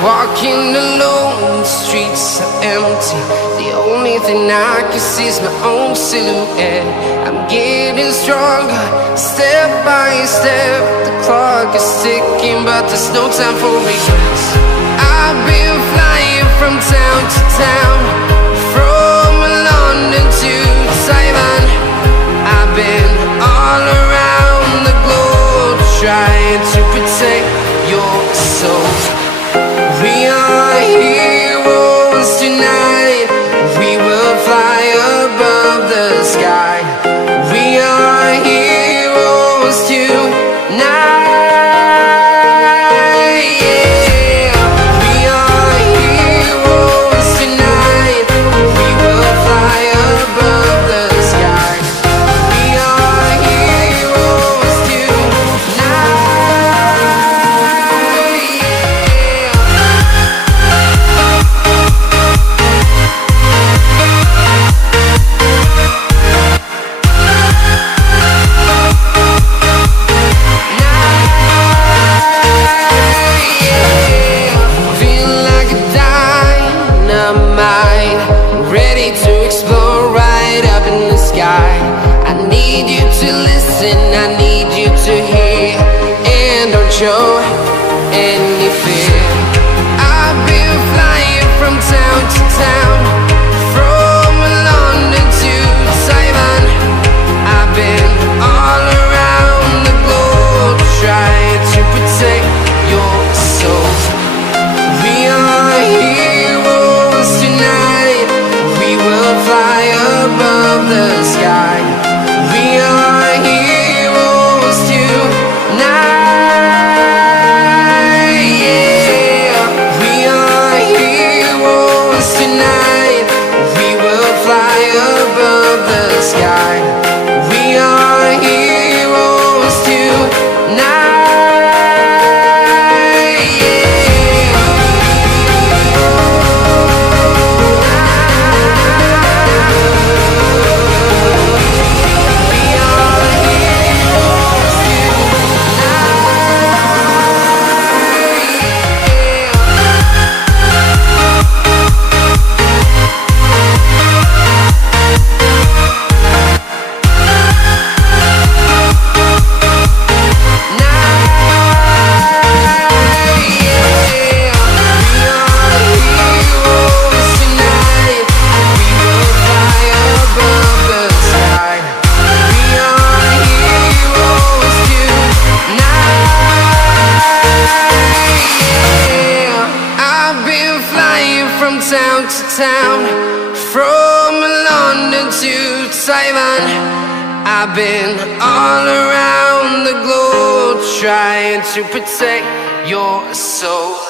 Walking alone, the streets are empty. The only thing I can see is my own silhouette. I'm getting stronger, step by step. The clock is ticking, but there's no time for regrets. I've been flying from town to town, from London to Taiwan. I've been all around the globe, trying to protect your soul. We are heroes tonight. We will fly above the sky. We are heroes tonight. Yeah. We are heroes tonight. We will fly above the sky. We are heroes tonight. I need you to listen, I need you to hear, and don't show any fear. I've been flying from town to town, from London to Taiwan. I've been all around the globe, trying to protect your soul. We are heroes tonight. We will fly above the sky. We are heroes tonight. Yeah. We are heroes tonight. We will fly above the sky. We are heroes tonight. Town to town, from London to Taiwan. I've been all around the globe, trying to protect your soul.